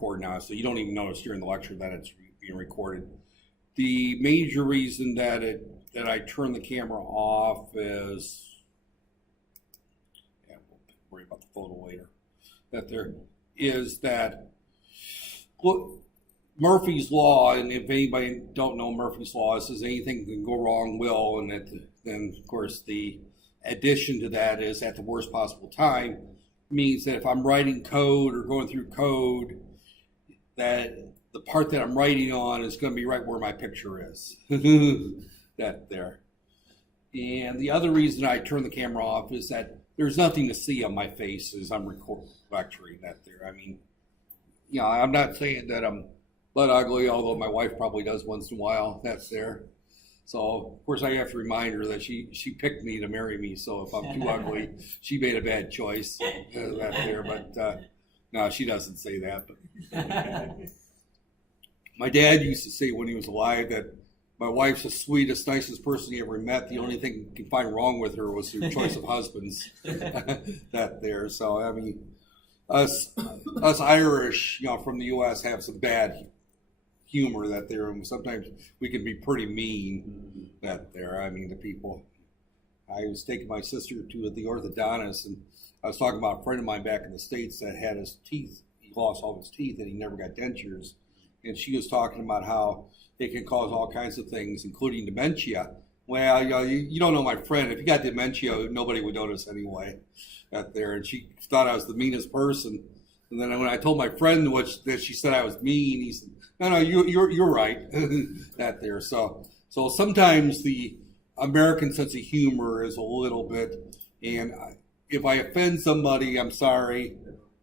recording now, so you don't even notice during the lecture that it's being recorded. The major reason that I turn the camera off is, yeah, we'll worry about the photo later, look, Murphy's Law, and if anybody don't know Murphy's Law, it says anything can go wrong will, and then of course the addition to that is at the worst possible time, means that if I'm writing code or going through code, that the part that I'm writing on is going to be right where my picture is. That there. And the other reason I turn the camera off is that there's nothing to see on my face as I'm lecturing that there. I mean, you know, I'm not saying that I'm butt ugly, although my wife probably does once in a while. That's there. So, of course, I have to remind her that she picked me to marry me. So if I'm too ugly, she made a bad choice. That there. But no, she doesn't say that. But my dad used to say when he was alive that my wife's the sweetest, nicest person he ever met. The only thing you can find wrong with her was her choice of husbands. That there. So, I mean, us Irish, you know, from the U.S. have some bad humor that there, and sometimes we can be pretty mean that there. I mean, to people. I was taking my sister to the orthodontist, and I was talking about a friend of mine back in the States that had his teeth, he lost all his teeth, and he never got dentures. And she was talking about how it can cause all kinds of things, including dementia. Well, you don't know my friend. If you got dementia, nobody would notice anyway. That there, and she thought I was the meanest person. And then when I told my friend that she said I was mean, he said, "No, you're right." That there. So sometimes the American sense of humor is a little bit, and if I offend somebody, I'm sorry.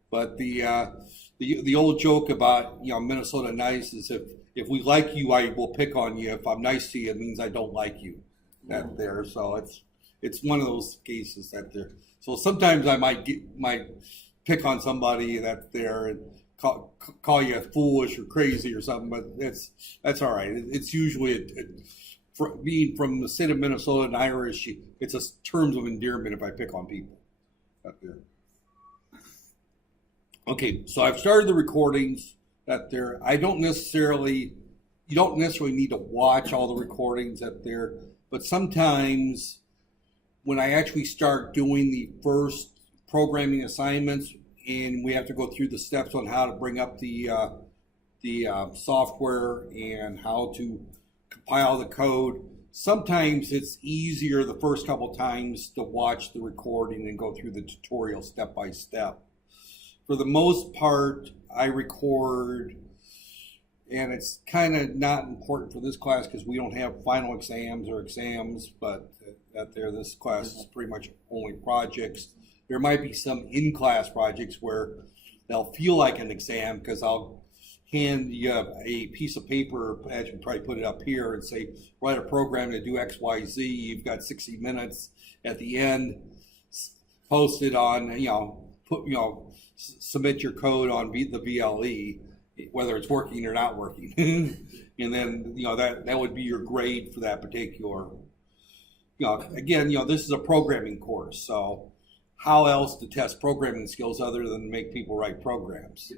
But the old joke about, you know, Minnesota nice is if we like you, I will pick on you. If I'm nice to you, it means I don't like you. That there. So it's one of those cases that there. So sometimes I might pick on somebody that there and call you foolish or crazy or something, but that's all right. It's usually being from the state of Minnesota and Irish, it's a terms of endearment if I pick on people. That there. Okay, so I've started the recordings that there. You don't necessarily need to watch all the recordings that there, but sometimes when I actually start doing the first programming assignments and we have to go through the steps on how to bring up the software and how to compile the code, sometimes it's easier the first couple times to watch the recording and go through the tutorial step by step. For the most part, I record, and it's kind of not important for this class because we don't have final exams, but this class is pretty much only projects. There might be some in-class projects where they'll feel like an exam because I'll hand you a piece of paper, as you probably put it up here, and say, write a program to do X, Y, Z. You've got 60 minutes at the end, post it on, submit your code on the VLE, whether it's working or not working. And then, that would be your grade for that particular, again, this is a programming course, so how else to test programming skills other than make people write programs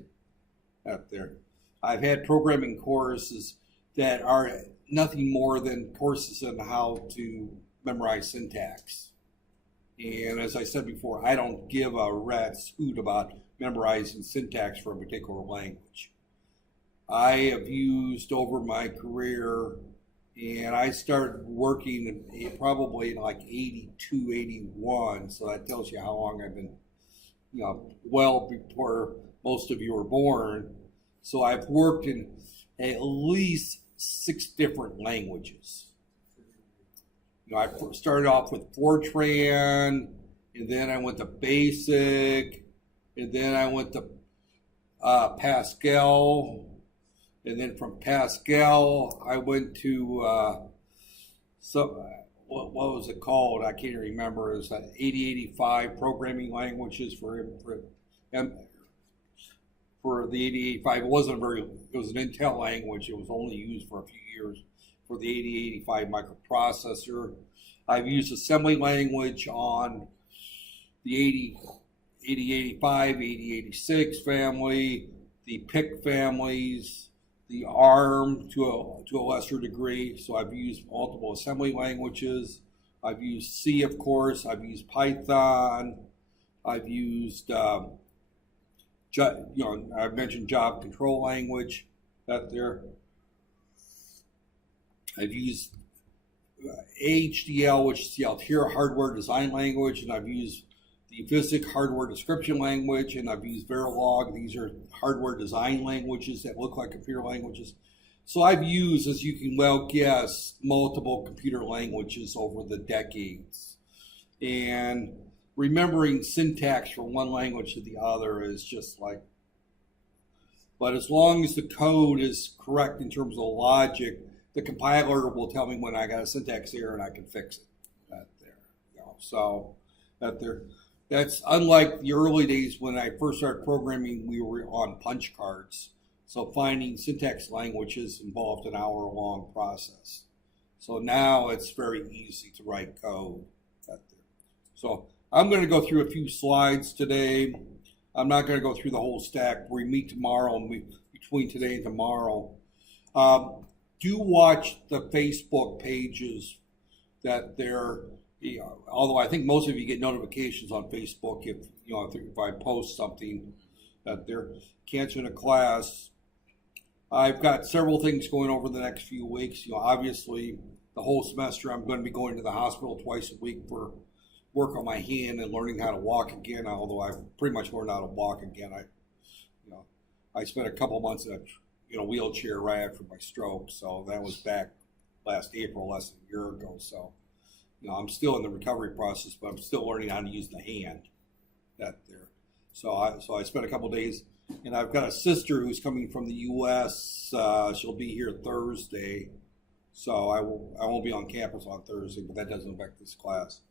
out there? I've had programming courses that are nothing more than courses on how to memorize syntax. And as I said before, I don't give a rat's hoot about memorizing syntax for a particular language. I have used over my career, and I started working probably in like 82, 81, so that tells you how long I've been, well before most of you were born. So I've worked in at least 6 different languages. I started off with Fortran, and then I went to Basic, and then I went to Pascal, and then from Pascal I went to what was it called? I can't remember. It was 8085 programming languages for the 8085. It was an Intel language. It was only used for a few years for the 8085 microprocessor. I've used assembly language on the 8085, 8086 family, the PIC families, the ARM to a lesser degree. So I've used multiple assembly languages. I've used C, of course. I've used Python. I've used, I've mentioned Java control language out there. I've used HDL, which is the Altair hardware design language, and I've used the PHYSIC hardware description language, and I've used Verilog. These are hardware design languages that look like computer languages. So I've used, as you can well guess, multiple computer languages over the decades. And remembering syntax from one language to the other is just like, but as long as the code is correct in terms of logic, the compiler will tell me when I got a syntax error and I can fix it. So that's unlike the early days when I first started programming, we were on punch cards. So finding syntax languages involved an hour-long process. So now it's very easy to write code. So I'm going to go through a few slides today. I'm not going to go through the whole stack. We meet tomorrow, and between today and tomorrow. Do watch the Facebook pages that they're, although I think most of you get notifications on Facebook if I post something that they're canceling a class. I've got several things going over the next few weeks. Obviously the whole semester I'm going to be going to the hospital twice a week for work on my hand and learning how to walk again. Although I've pretty much learned how to walk again. I spent a couple months in a wheelchair right after my stroke, so that was back last April, less than a year ago. So, I'm still in the recovery process, but I'm still learning how to use the hand. So I spent a couple days, and I've got a sister who's coming from the U.S. She'll be here Thursday, so I won't be on campus on Thursday, but that doesn't affect this class.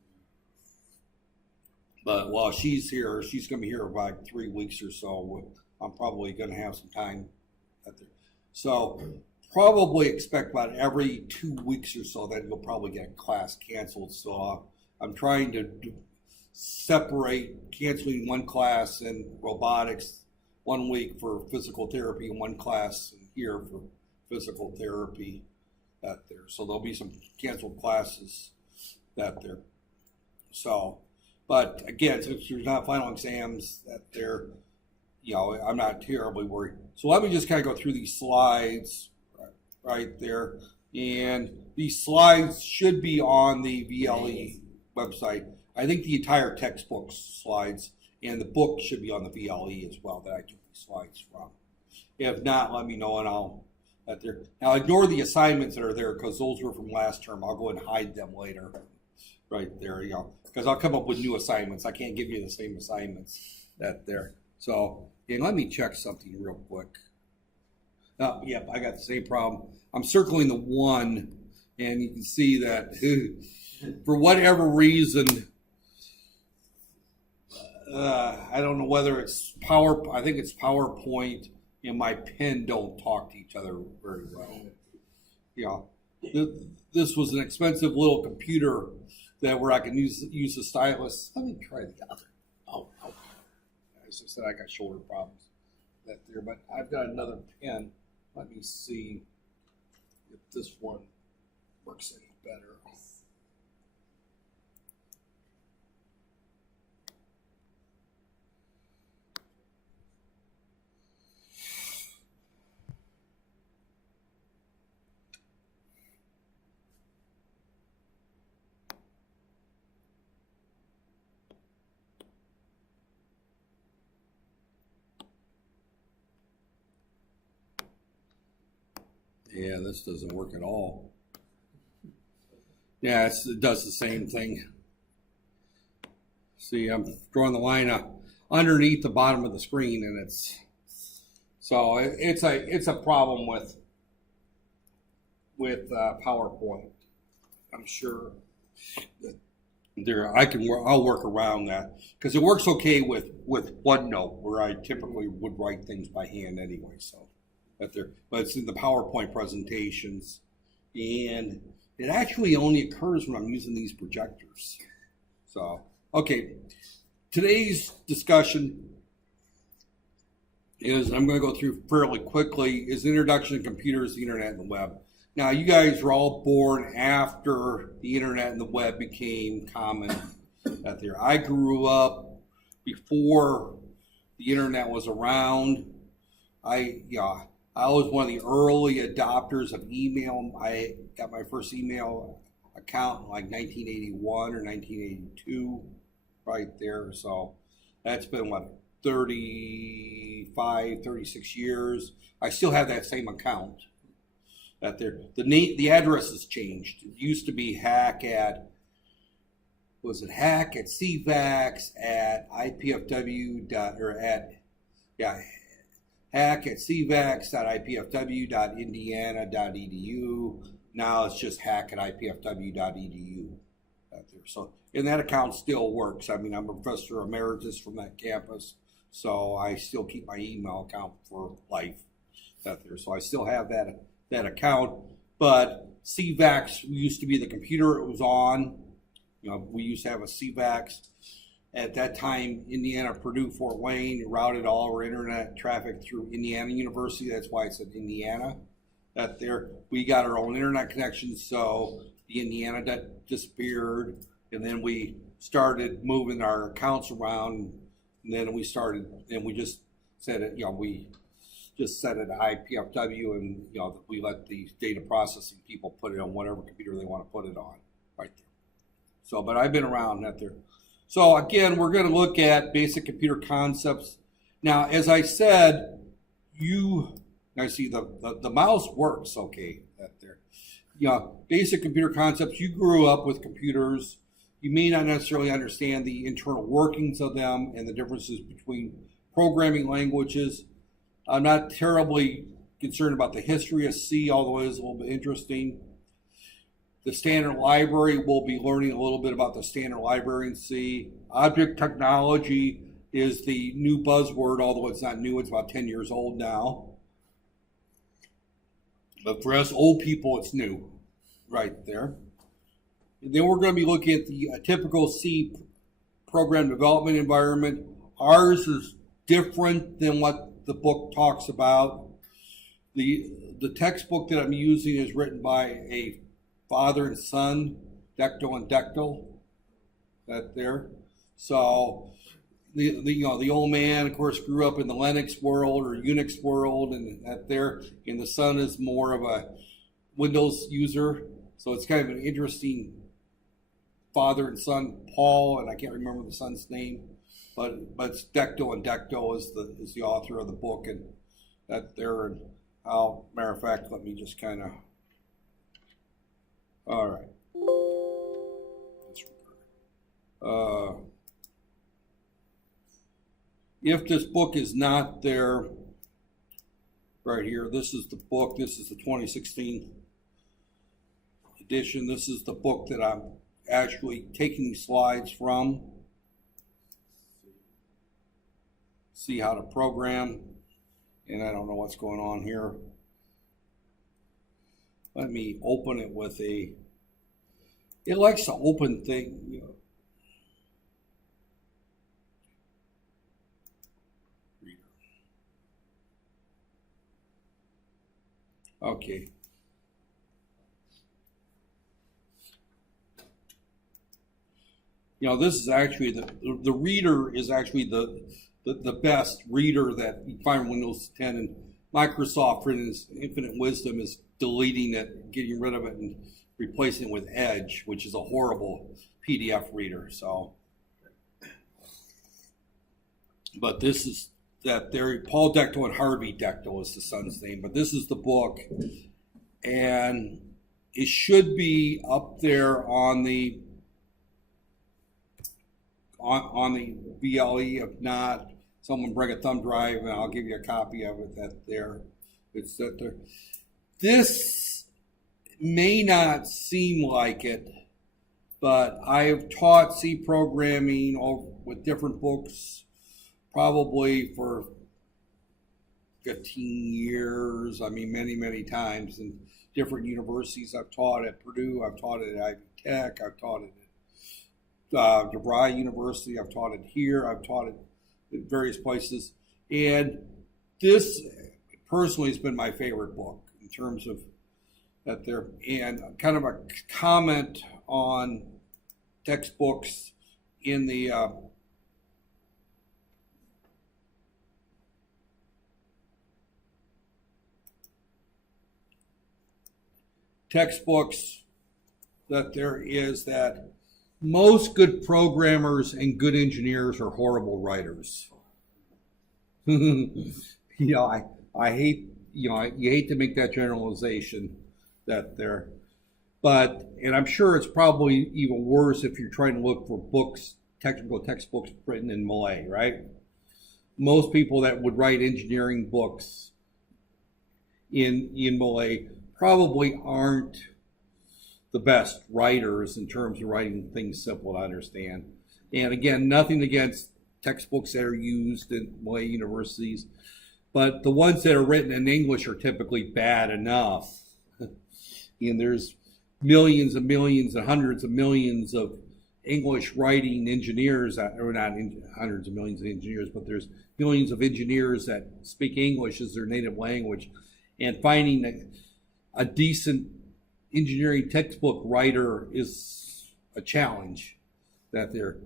But while she's here, she's going to be here about 3 weeks or so. I'm probably going to have some time. So probably expect about every 2 weeks or so that you'll probably get a class canceled. So I'm trying to separate canceling one class in robotics 1 week for physical therapy and one class here for physical therapy So there'll be some canceled classes So, but again, since there's not final exams I'm not terribly worried. So let me just kind of go through these slides right there. And these slides should be on the VLE website. I think the entire textbook slides and the book should be on the VLE as well that I took these slides from. If not, let me know and I'll Now ignore the assignments that are there because those were from last term. I'll go and hide them later. Right there, because I'll come up with new assignments. I can't give you the same assignments So, let me check something real quick. Yep, I got the same problem. I'm circling the 1, and you can see that for whatever reason, I don't know whether it's I think it's PowerPoint and my pen don't talk to each other very well. This was an expensive little computer where I can use the stylus. Let me try the other. Oh. As I said, I got shoulder problems but I've got another pen. Let me see if this one works any better. Yeah, this doesn't work at all. Yeah, it does the same thing. See, I'm drawing the line underneath the bottom of the screen, and it's a problem with PowerPoint. I'm sure that I'll work around that because it works okay with OneNote where I typically would write things by hand anyway. But it's in the PowerPoint presentations, and it actually only occurs when I'm using these projectors. So, okay, today's discussion is, I'm going to go through fairly quickly, is Introduction to Computers, the Internet, and the Web. Now, you guys were all born after the Internet and the web became common out there. I grew up before the Internet was around. I was one of the early adopters of email. I got my first email account in like 1981 or 1982, right there. So that's been what, 35, 36 years. I still have that same account. That there, the address has changed. It used to be hack at CVAX at IPFW hack at cvax.ipfw.indiana.edu. Now it's just hack at ipfw.edu. So, and that account still works. I mean, I'm a professor emeritus from that campus, so I still keep my email account for life out there. So I still have that account. But CVAX used to be the computer it was on. You know, we used to have a CVAX. At that time, Indiana, Purdue, Fort Wayne routed all our internet traffic through Indiana University. That's why it's in Indiana. That there, we got our own internet connection, so the Indiana disappeared, and then we started moving our accounts around, and then we just set it, we just set it IPFW, and we let the data processing people put it on whatever computer they want to put it on, right there. So, but I've been around that there. So again, we're going to look at basic computer concepts. Now, as I said, I see the mouse works okay that there. Basic computer concepts. You grew up with computers. You may not necessarily understand the internal workings of them and the differences between programming languages. I'm not terribly concerned about the history of C, although it is a little bit interesting. The standard library, we'll be learning a little bit about the standard library in C. Object technology is the new buzzword, although it's not new, it's about 10 years old now. But for us old people, it's new, right there. And then we're going to be looking at the typical C program development environment. Ours is different than what the book talks about. The textbook that I'm using is written by a father and son, Decto and Decto, that there. So the old man, of course, grew up in the Linux world or Unix world, and that there. And the son is more of a Windows user. So it's kind of an interesting father and son, Paul, and I can't remember the son's name, but it's Decto and Decto is the author of the book, and that there. And matter of fact, let me just kind of. All right. If this book is not there, right here, this is the book. This is the 2016 edition. This is the book that I'm actually taking these slides from. See how to program. And I don't know what's going on here. Let me open it with it likes to open thing. Okay. This is actually the reader is actually the best reader that you find in Windows 10, and Microsoft in its infinite wisdom is deleting it, getting rid of it, and replacing it with Edge, which is a horrible PDF reader. So, but this is that there. Paul Decto and Harvey Decto is the son's name, but this is the book, and it should be up there on the VLE. If not, someone bring a thumb drive and I'll give you a copy of it. It's that there. This may not seem like it, but I have taught C programming with different books probably for 15 years. I mean, many, many times in different universities. I've taught at Purdue, I've taught it at Ivy Tech, I've taught it at DeVry University, I've taught it here, I've taught it at various places. And this personally has been my favorite book in terms of that there, and kind of a comment on textbooks in the textbooks that there is that most good programmers and good engineers are horrible writers. I hate, you hate to make that generalization that there, but, and I'm sure it's probably even worse if you're trying to look for books, technical textbooks written in Malay, right? Most people that would write engineering books in Malay probably aren't the best writers in terms of writing things simple to understand. And again, nothing against textbooks that are used in Malay universities, but the ones that are written in English are typically bad enough. And there's millions and millions and hundreds of millions of English writing engineers, or not hundreds of millions of engineers, but there's millions of engineers that speak English as their native language, and finding a decent engineering textbook writer is a challenge that there.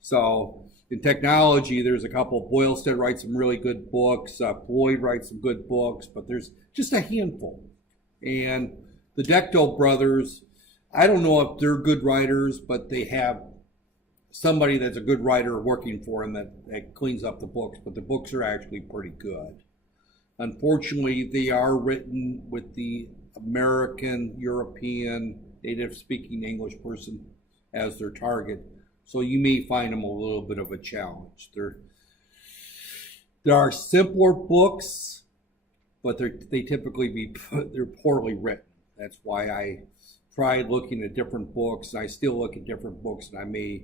So in technology, there's a couple. Boylston writes some really good books. Floyd writes some good books, but there's just a handful. And the Decto brothers, I don't know if they're good writers, but they have somebody that's a good writer working for them that cleans up the books, but the books are actually pretty good. Unfortunately, they are written with the American, European, native-speaking English person as their target, so you may find them a little bit of a challenge. There are simpler books, but they typically they're poorly written. That's why I tried looking at different books, and I still look at different books, and I may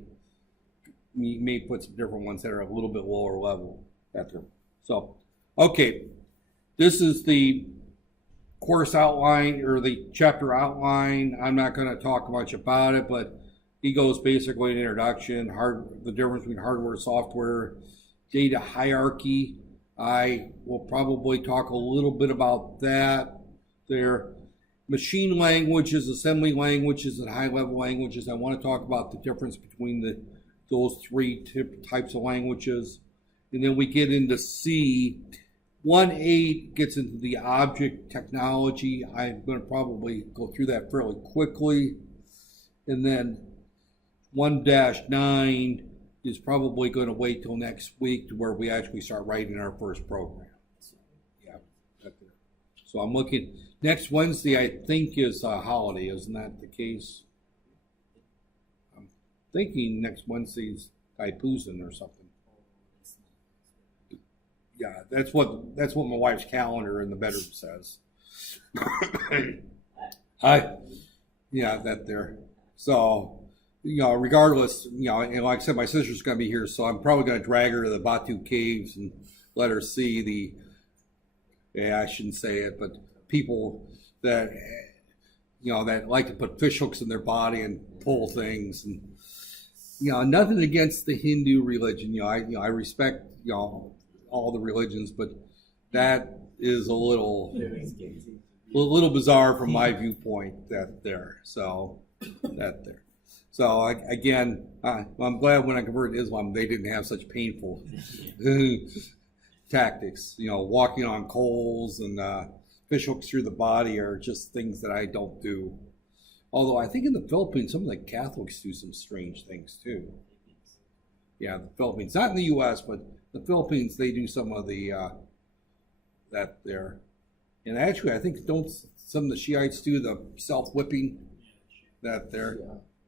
put some different ones that are a little bit lower level at them. So, okay, this is the course outline, or the chapter outline. I'm not going to talk much about it, but he goes basically an introduction, the difference between hardware, software, data hierarchy. I will probably talk a little bit about that there. Machine languages, assembly languages, and high-level languages. I want to talk about the difference between those three types of languages. And then we get into C. 1.8 gets into the object technology. I'm going to probably go through that fairly quickly. And then 1-9 is probably going to wait till next week to where we actually start writing our first program. Yeah, right there. So I'm looking, next Wednesday I think is a holiday, isn't that the case? I'm thinking next Wednesday's Thaipusam or something. Yeah, that's what my wife's calendar in the bedroom says. That there. So, regardless, and like I said, my sister's going to be here, so I'm probably going to drag her to the Batu Caves and let her see I shouldn't say it, but people that, that like to put fish hooks in their body and pull things, and, nothing against the Hindu religion. I respect, all the religions, but that is a little bizarre from my viewpoint. So again, I'm glad when I converted to Islam, they didn't have such painful tactics. Walking on coals and fish hooks through the body are just things that I don't do. Although I think in the Philippines, some of the Catholics do some strange things too. Yeah, the Philippines, not in the U.S., but the Philippines, they do some of the that there. And actually, I think don't some of the Shiites do the self-whipping that there?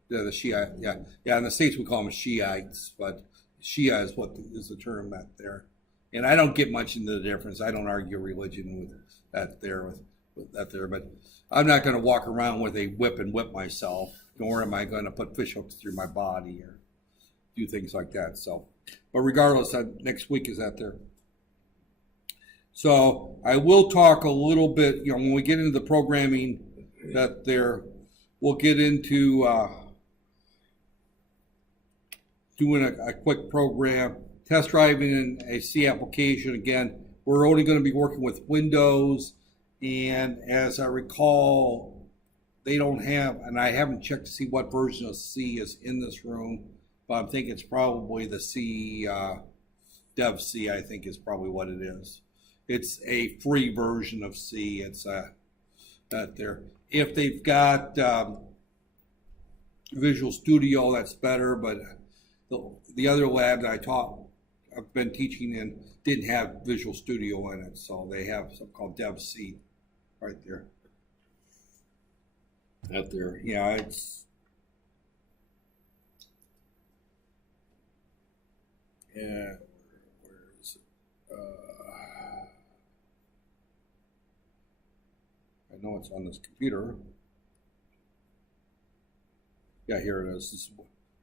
Yeah, the Shiite. Yeah. In the States we call them Shiites, but Shia is what is the term that there. And I don't get much into the difference. I don't argue religion with that there, with that there. But I'm not going to walk around with a whip and whip myself, nor am I going to put fish hooks through my body or do things like that. So, but regardless, next week is that there. So I will talk a little bit, when we get into the programming that there, we'll get into doing a quick program, test driving in a C application. Again, we're only going to be working with Windows, and as I recall, they don't have, and I haven't checked to see what version of C is in this room, but I'm thinking it's probably the C, Dev C, I think is probably what it is. It's a free version of C. It's that there. If they've got Visual Studio, that's better, but the other lab that I've been teaching in didn't have Visual Studio in it, so they have something called Dev C right there. Out there, yeah, it's where is it? I know it's on this computer. Yeah, here it is.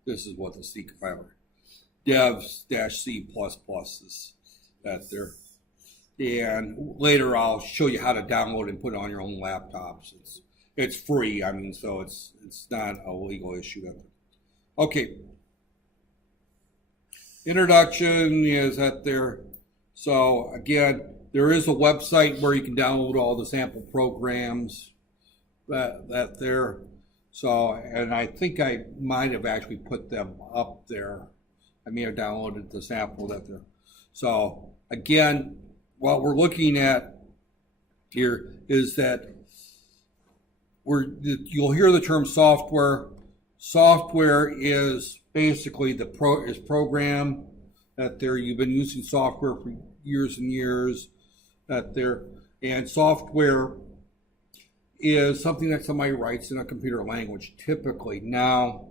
This is what the C compiler. Dev-C++ is that there. And later I'll show you how to download and put it on your own laptops. It's free, I mean, so it's not a legal issue. Okay. Introduction is that there. So again, there is a website where you can download all the sample programs that there. So, and I think I might have actually put them up there. I may have downloaded the sample that there. So again, what we're looking at here is that you'll hear the term software. Software is basically program that there. You've been using software for years and years that there, and software is something that somebody writes in a computer language typically. Now,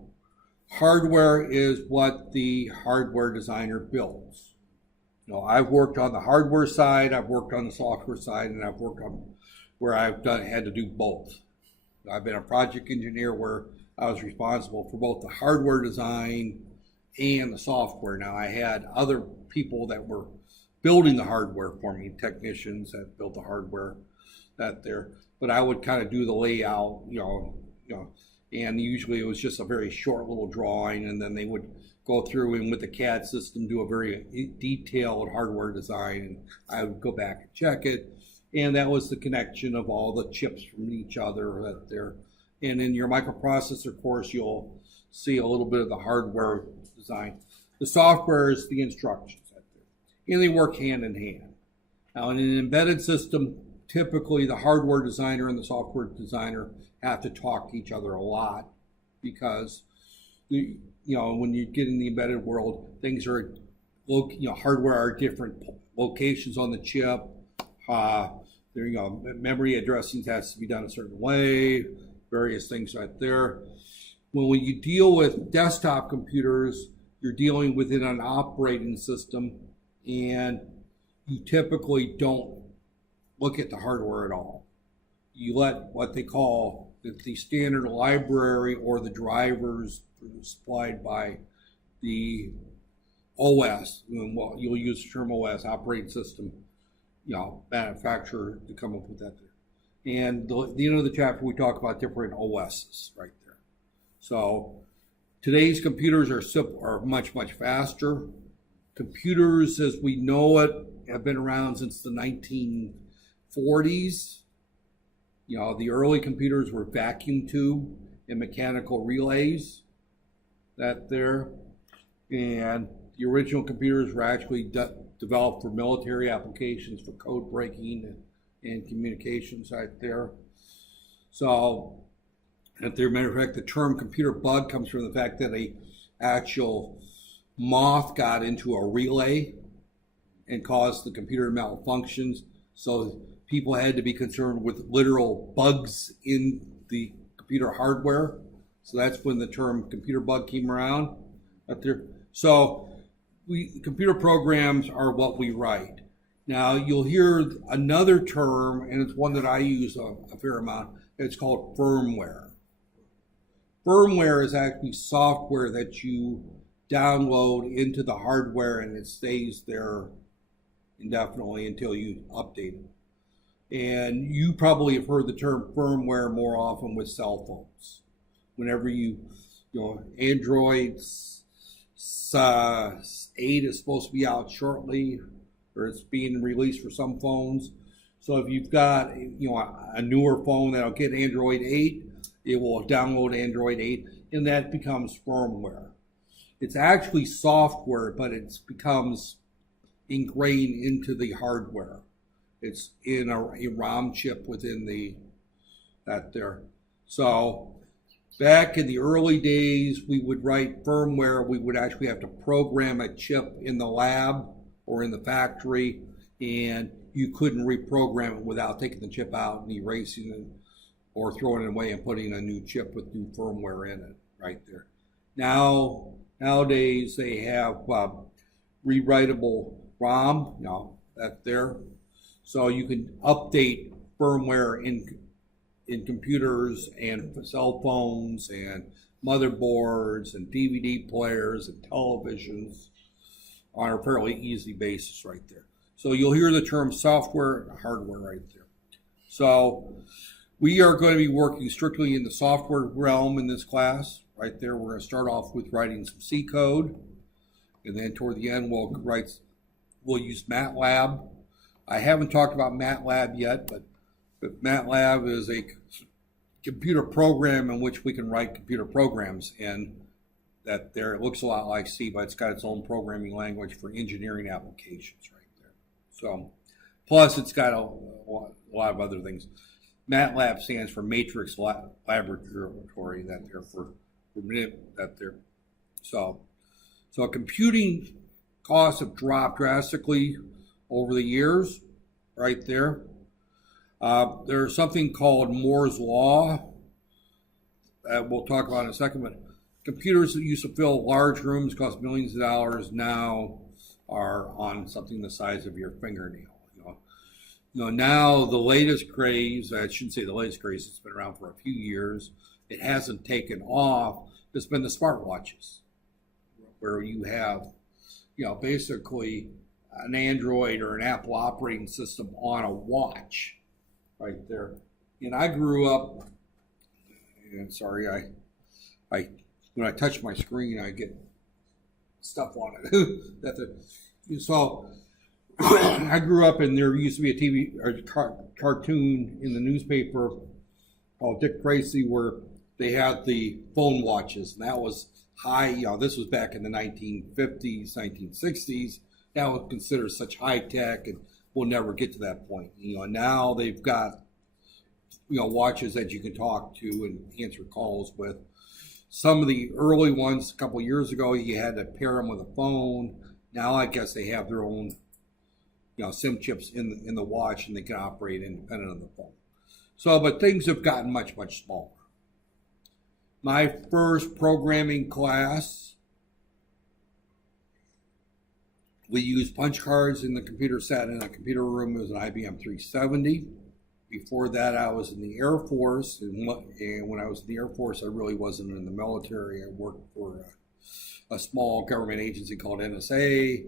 hardware is what the hardware designer builds. You know, I've worked on the hardware side, I've worked on the software side, and I've worked on where I've had to do both. I've been a project engineer where I was responsible for both the hardware design and the software. Now, I had other people that were building the hardware for me, technicians that built the hardware that there. But I would kind of do the layout, you know, and usually it was just a very short little drawing, and then they would go through and with the CAD system do a very detailed hardware design, and I would go back and check it. And that was the connection of all the chips from each other that there. And in your microprocessor course, you'll see a little bit of the hardware design. The software is the instructions out there, and they work hand in hand. Now, in an embedded system, typically the hardware designer and the software designer have to talk to each other a lot because, you know, when you get in the embedded world, things are, hardware are different locations on the chip. There you go. Memory addressing has to be done a certain way. Various things right there. When you deal with desktop computers, you're dealing within an operating system, and you typically don't look at the hardware at all. You let what they call the standard library or the drivers supplied by the OS. Well, you'll use the term OS, operating system, manufacturer, to come up with that there. And the end of the chapter, we talk about different OSs right there. So today's computers are much, much faster. Computers, as we know it, have been around since the 1940s. The early computers were vacuum tube and mechanical relays that there. And the original computers were actually developed for military applications, for code breaking and communications out there. So, as a matter of fact, the term computer bug comes from the fact that a actual moth got into a relay and caused the computer malfunctions. So people had to be concerned with literal bugs in the computer hardware. So that's when the term computer bug came around out there. So computer programs are what we write. Now you'll hear another term, and it's one that I use a fair amount. It's called firmware. Firmware is actually software that you download into the hardware, and it stays there indefinitely until you update it. And you probably have heard the term firmware more often with cell phones. Whenever Android 8 is supposed to be out shortly, or it's being released for some phones. So if you've got a newer phone that'll get Android 8, it will download Android 8, and that becomes firmware. It's actually software, but it becomes ingrained into the hardware. It's in a ROM chip within that there. So back in the early days, we would write firmware. We would actually have to program a chip in the lab or in the factory, and you couldn't reprogram it without taking the chip out and erasing it or throwing it away and putting a new chip with new firmware in it right there. Nowadays, they have rewritable ROM, that there. So you can update firmware in computers and cell phones and motherboards and DVD players and televisions on a fairly easy basis right there. So you'll hear the term software and hardware right there. So we are going to be working strictly in the software realm in this class right there. We're going to start off with writing some C code, and then toward the end we'll use MATLAB. I haven't talked about MATLAB yet, but MATLAB is a computer program in which we can write computer programs in. That there, it looks a lot like C, but it's got its own programming language for engineering applications right there. So, plus it's got a lot of other things. MATLAB stands for Matrix Laboratory. So computing costs have dropped drastically over the years, right there. There's something called Moore's Law that we'll talk about in a second, but computers that used to fill large rooms, cost millions of dollars, now are on something the size of your fingernail. Now the latest craze, I shouldn't say the latest craze, it's been around for a few years, it hasn't taken off, it's been the smartwatches, where you have, basically an Android or an Apple operating system on a watch right there. And I grew up, and sorry, I when I touch my screen, I get stuff on it. So I grew up, and there used to be a TV or cartoon in the newspaper called Dick Tracy, where they had the phone watches, and that was high. This was back in the 1950s, 1960s. That was considered such high tech, and we'll never get to that point. Now they've got watches that you can talk to and answer calls with. Some of the early ones, a couple of years ago, you had to pair them with a phone. Now I guess they have their own, SIM chips in the watch, and they can operate independent of the phone. So, but things have gotten much, much smaller. My first programming class, we used punch cards in the computer, sat in a computer room. It was an IBM 370. Before that, I was in the Air Force, and when I was in the Air Force, I really wasn't in the military. I worked for a small government agency called NSA,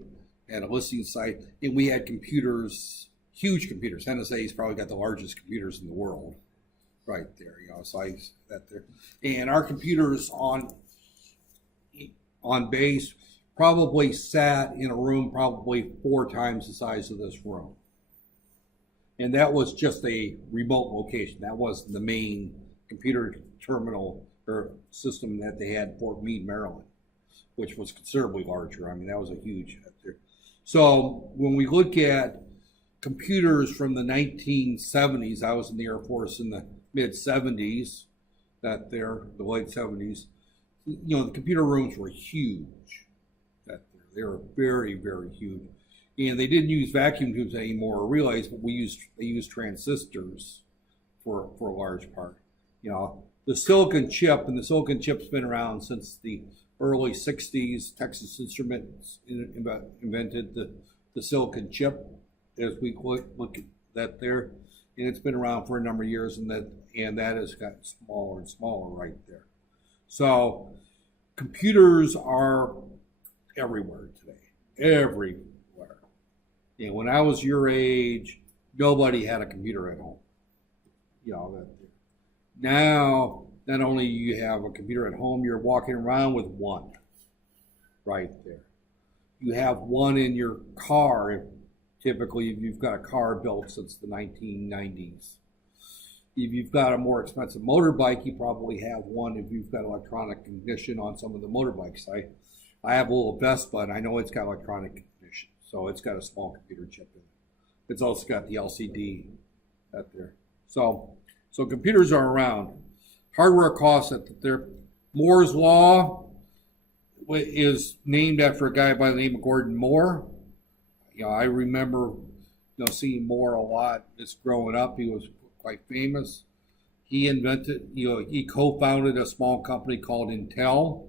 and a listing site, and we had computers, huge computers. NSA's probably got the largest computers in the world, right there. Size that there, and our computers on base probably sat in a room probably 4 times the size of this room. And that was just a remote location. That wasn't the main computer terminal or system that they had in Fort Meade, Maryland, which was considerably larger. I mean, that was a huge. So when we look at computers from the 1970s, I was in the Air Force in the mid-70s, the late 70s. The computer rooms were huge. They were very, very huge. And they didn't use vacuum tubes anymore or relays, but they used transistors for a large part. The silicon chip, and the silicon chip's been around since the early 60s. Texas Instruments invented the silicon chip, as we look at that there. And it's been around for a number of years, and that has gotten smaller and smaller right there. So computers are everywhere today, everywhere. And when I was your age, nobody had a computer at home. Now, not only do you have a computer at home, you're walking around with one right there. You have one in your car. typically if you've got a car built since the 1990s. If you've got a more expensive motorbike, you probably have one if you've got electronic ignition on some of the motorbikes. I have a little Vespa, and I know it's got electronic ignition, so it's got a small computer chip in it. It's also got the LCD out there. So computers are around. Hardware costs that they're Moore's Law is named after a guy by the name of Gordon Moore. I remember seeing Moore a lot just growing up. He was quite famous. He invented, he co-founded a small company called Intel,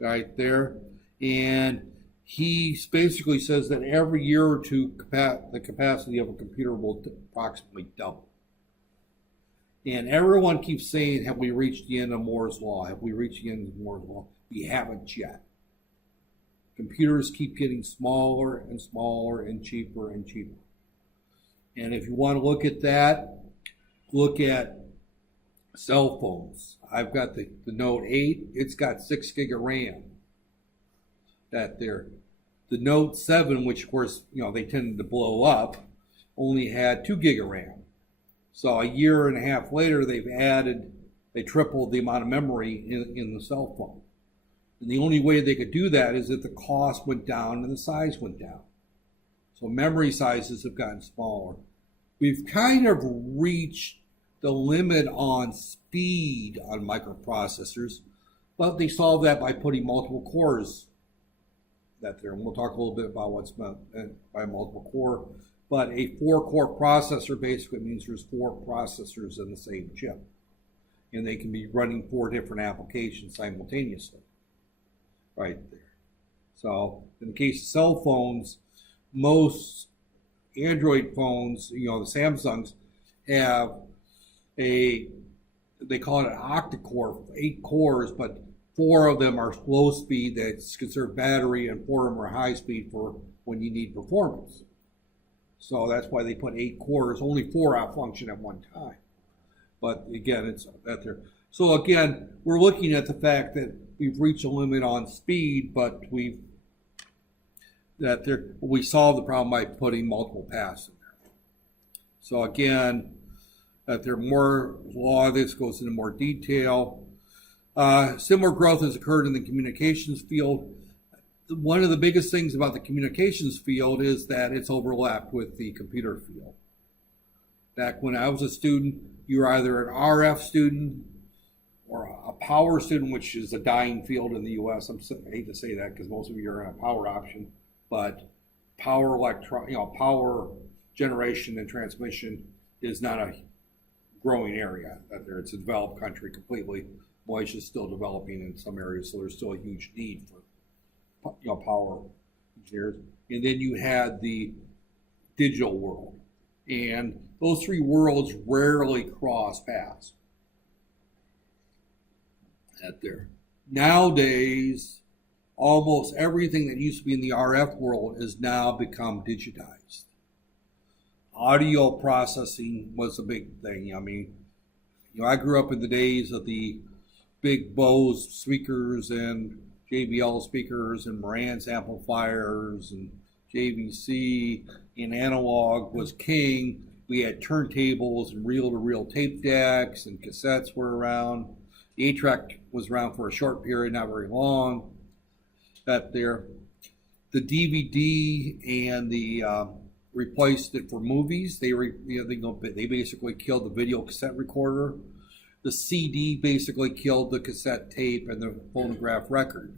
right there. And he basically says that every year or two, the capacity of a computer will approximately double. And everyone keeps saying, have we reached the end of Moore's Law? Have we reached the end of Moore's Law? We haven't yet. Computers keep getting smaller and smaller and cheaper and cheaper. And if you want to look at that, look at cell phones. I've got the Note 8. It's got 6 gig of RAM. That there. The Note 7, which of course, they tended to blow up, only had 2 gig of RAM. So a year and a half later, they tripled the amount of memory in the cell phone. And the only way they could do that is that the cost went down and the size went down. So memory sizes have gotten smaller. We've kind of reached the limit on speed on microprocessors, but they solve that by putting multiple cores that there. And we'll talk a little bit about what's meant by multiple core. But a 4-core processor basically means there's 4 processors in the same chip. And they can be running 4 different applications simultaneously. Right there. So in the case of cell phones, most Android phones, the Samsungs, have they call it an octa-core, 8 cores, but 4 of them are low speed that's conserve battery, and 4 of them are high speed for when you need performance. So that's why they put 8 cores, only 4 out function at one time. But again, it's that there. So again, we're looking at the fact that we've reached a limit on speed, but we solve the problem by putting multiple paths in there. So again, that there more law. This goes into more detail. Similar growth has occurred in the communications field. One of the biggest things about the communications field is that it's overlapped with the computer field. Back when I was a student, you were either an RF student or a power student, which is a dying field in the U.S. I hate to say that because most of you are in a power option, but power generation and transmission is not a growing area. It's a developed country completely. Malaysia is still developing in some areas, so there's still a huge need for power engineers. And then you had the digital world, and those 3 worlds rarely cross paths. There. Nowadays, almost everything that used to be in the RF world has now become digitized. Audio processing was a big thing. I mean, I grew up in the days of the big Bose speakers and JBL speakers and Marantz amplifiers and JVC, and analog was king. We had turntables and reel-to-reel tape decks, and cassettes were around. The 8-track was around for a short period, not very long. That there, the DVD and the replaced it for movies. They basically killed the video cassette recorder. The CD basically killed the cassette tape and the phonograph record.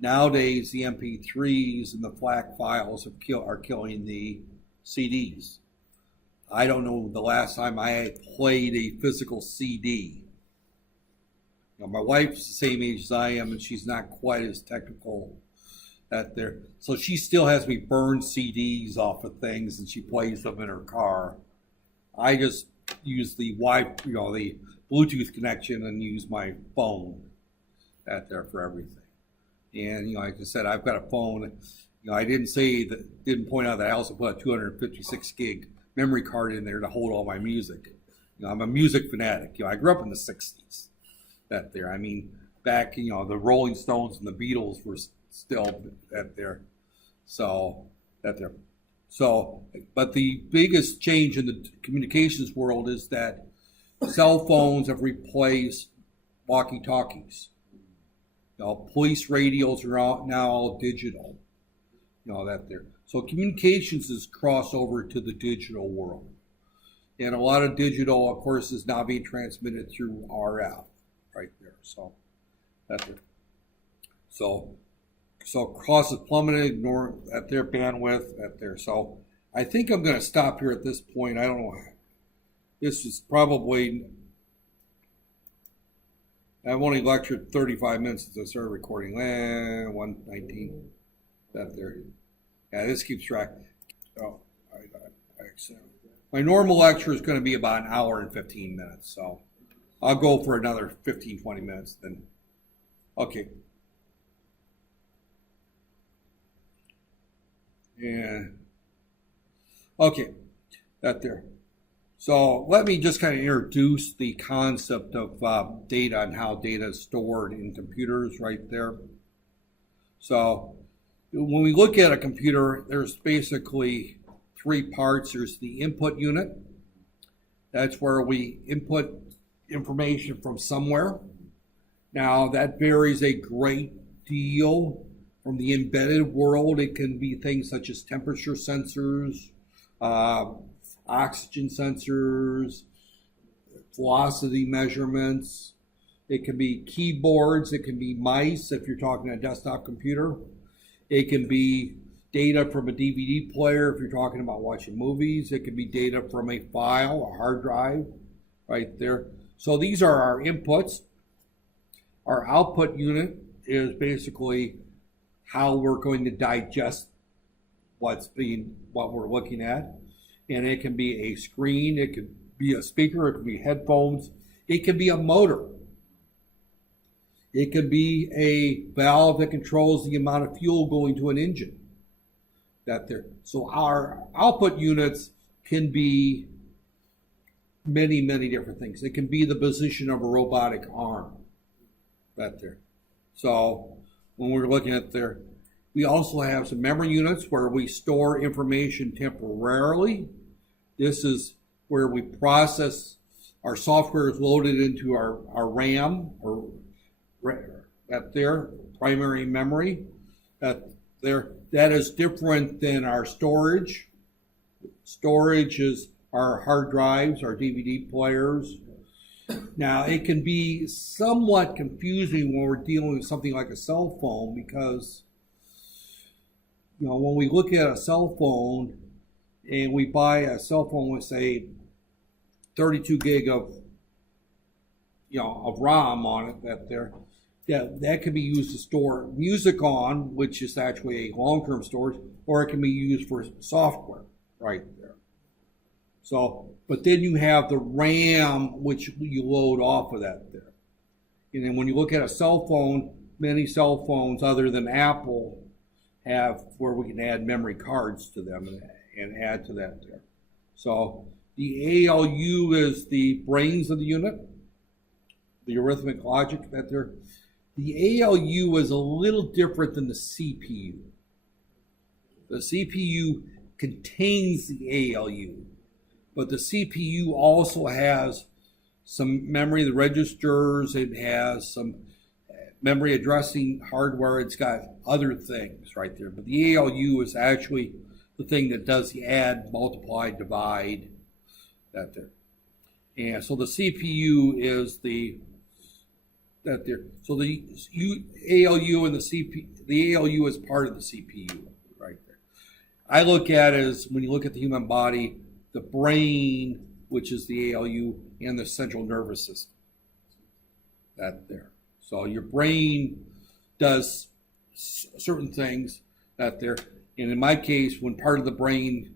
Nowadays, the MP3s and the FLAC files are killing the CDs. I don't know the last time I played a physical CD. My wife's the same age as I am, and she's not quite as technical at there. So she still has me burn CDs off of things, and she plays them in her car. I just use the the Bluetooth connection and use my phone at there for everything. And like I said, I've got a phone. I didn't point out that I also put a 256 gig memory card in there to hold all my music. I'm a music fanatic. I grew up in the 60s. That there. I mean, back, the Rolling Stones and the Beatles were still that there. So, that there. So, but the biggest change in the communications world is that cell phones have replaced walkie-talkies. Police radios are now all digital. That there. So communications has crossed over to the digital world. And a lot of digital, of course, is now being transmitted through RF right there. So that's it. So cost is plummeted, ignore at their bandwidth at there. So I think I'm going to stop here at this point. I don't know. This is probably, I've only lectured 35 minutes since I started recording. 119. That there. Yeah, this keeps track. Oh, I accept. My normal lecture is going to be about an hour and 15 minutes. So I'll go for another 15, 20 minutes then. Okay. And okay, that there. So let me just kind of introduce the concept of data and how data is stored in computers right there. So when we look at a computer, there's basically three parts. There's the input unit. That's where we input information from somewhere. Now that varies a great deal from the embedded world. It can be things such as temperature sensors, oxygen sensors, velocity measurements. It can be keyboards. It can be mice if you're talking a desktop computer. It can be data from a DVD player if you're talking about watching movies. It can be data from a file, a hard drive, right there. So these are our inputs. Our output unit is basically how we're going to digest what we're looking at. And it can be a screen, it could be a speaker, it could be headphones, it could be a motor. It could be a valve that controls the amount of fuel going to an engine. That there. So our output units can be many, many different things. It can be the position of a robotic arm. That there. So when we're looking at there, we also have some memory units where we store information temporarily. This is where we process, our software is loaded into our RAM, or that there, primary memory. That is different than our storage. Storage is our hard drives, our DVD players. Now, it can be somewhat confusing when we're dealing with something like a cell phone because, when we look at a cell phone and we buy a cell phone with, say, 32 gig of ROM on it, that can be used to store music on, which is actually a long-term storage, or it can be used for software right there. So, but then you have the RAM, which you load off of that there. And then when you look at a cell phone, many cell phones other than Apple have where we can add memory cards to them and add to that there. So the ALU is the brains of the unit, the arithmetic logic that there. The ALU is a little different than the CPU. The CPU contains the ALU, but the CPU also has some memory, the registers, it has some memory addressing hardware, it's got other things right there. But the ALU is actually the thing that does the add, multiply, divide, that there. And so the CPU is that there. So the ALU and the ALU is part of the CPU right there. I look at it as when you look at the human body, the brain, which is the ALU, and the central nervous system. That there. So your brain does certain things that there. And in my case, when part of the brain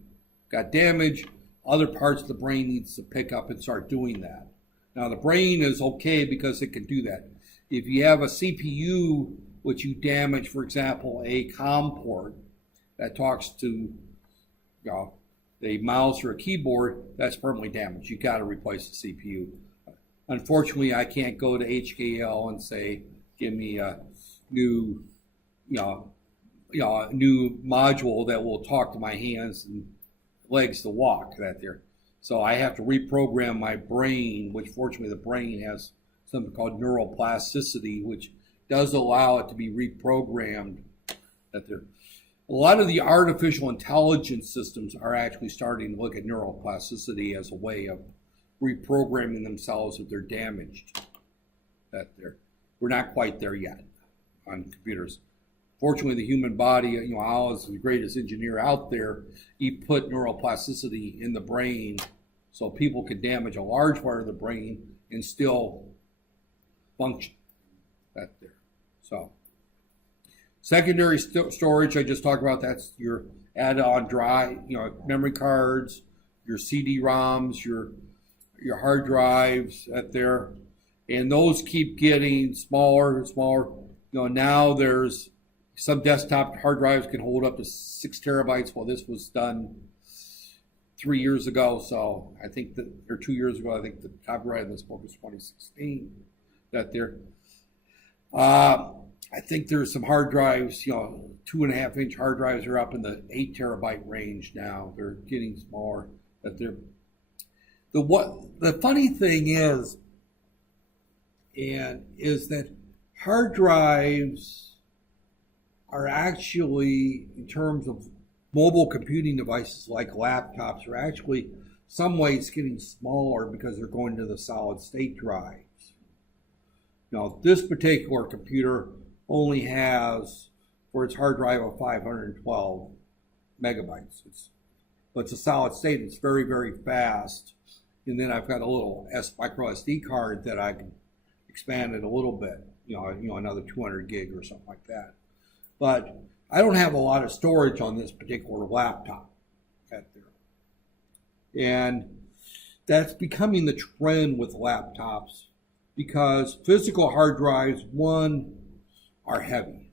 got damaged, other parts of the brain needs to pick up and start doing that. Now the brain is okay because it can do that. If you have a CPU which you damage, for example, a COM port that talks to a mouse or a keyboard, that's permanently damaged. You got to replace the CPU. Unfortunately, I can't go to HKL and say, give me a new, a new module that will talk to my hands and legs to walk that there. So I have to reprogram my brain, which fortunately the brain has something called neuroplasticity, which does allow it to be reprogrammed that there. A lot of the artificial intelligence systems are actually starting to look at neuroplasticity as a way of reprogramming themselves if they're damaged. We're not quite there yet on computers. Fortunately, the human body, Al is the greatest engineer out there. He put neuroplasticity in the brain so people could damage a large part of the brain and still function. So, secondary storage, I just talked about. That's your add-on drive, memory cards, your CD-ROMs, your hard drives and those keep getting smaller and smaller. Now there's some desktop hard drives can hold up to 6 terabytes. Well, this was done 3 years ago, so I think or 2 years ago. I think the copyright of this book was 2016. I think there's some hard drives, 2.5-inch hard drives are up in the 8 terabyte range now. They're getting smaller. The funny thing is that hard drives are actually, in terms of mobile computing devices like laptops, are actually some ways getting smaller because they're going to the solid state drives. Now, this particular computer only has, for its hard drive, of 512 megabytes. But it's a solid state. It's very, very fast. And then I've got a little micro SD card that I can expand it a little bit, another 200 gig or something like that. But I don't have a lot of storage on this particular laptop. And that's becoming the trend with laptops because physical hard drives, one, are heavy.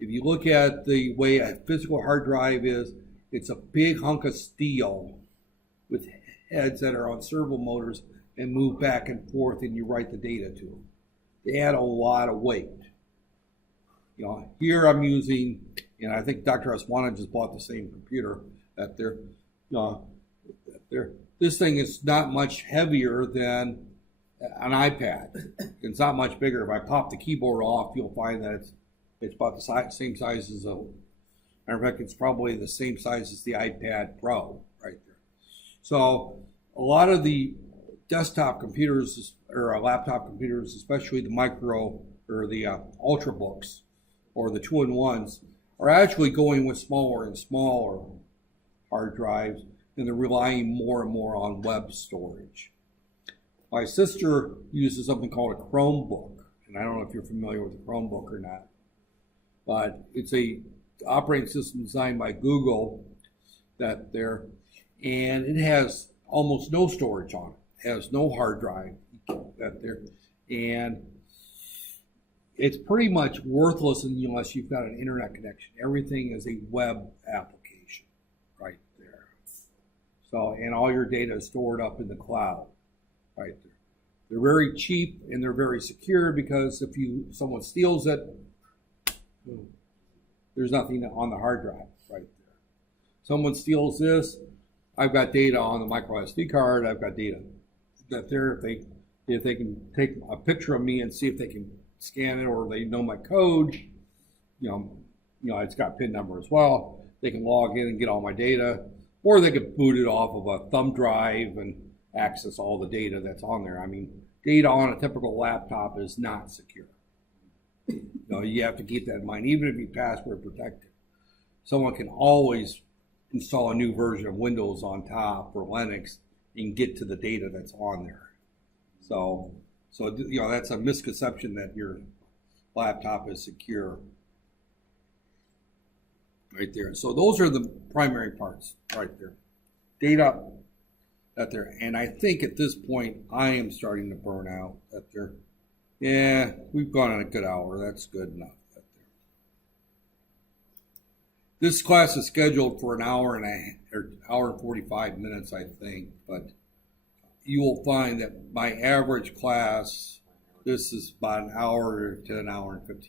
If you look at the way a physical hard drive is, it's a big hunk of steel with heads that are on servo motors and move back and forth, and you write the data to them. They add a lot of weight. Here I'm using, and I think Dr. Aswana just bought the same computer this thing is not much heavier than an iPad. It's not much bigger. If I pop the keyboard off, you'll find that it's about the same size as matter of fact, it's probably the same size as the iPad Pro right there. So a lot of the desktop computers or laptop computers, especially the micro or the ultrabooks or the 2-in-1s, are actually going with smaller and smaller hard drives, and they're relying more and more on web storage. My sister uses something called a Chromebook, and I don't know if you're familiar with a Chromebook or not, but it's a operating system designed by Google and it has almost no storage on it. It has no hard drive and it's pretty much worthless unless you've got an internet connection. Everything is a web application right there. So, and all your data is stored up in the cloud right there. They're very cheap and they're very secure because if someone steals it, there's nothing on the hard drive right there. Someone steals this, I've got data on the micro SD card. I've got data that if they can take a picture of me and see if they can scan it, or they know my code, it's got PIN number as well. They can log in and get all my data, or they could boot it off of a thumb drive and access all the data that's on there. I mean, data on a typical laptop is not secure. You have to keep that in mind. Even if you password protect it, someone can always install a new version of Windows on top or Linux and get to the data that's on there. So that's a misconception that your laptop is secure right there. So those are the primary parts right there. Data out there. And I think at this point, I am starting to burn out out there. Yeah, we've gone on a good hour. That's good enough out there. This class is scheduled for an hour and 45 minutes, I think, but you will find that my average class, this is about an hour to an hour and 15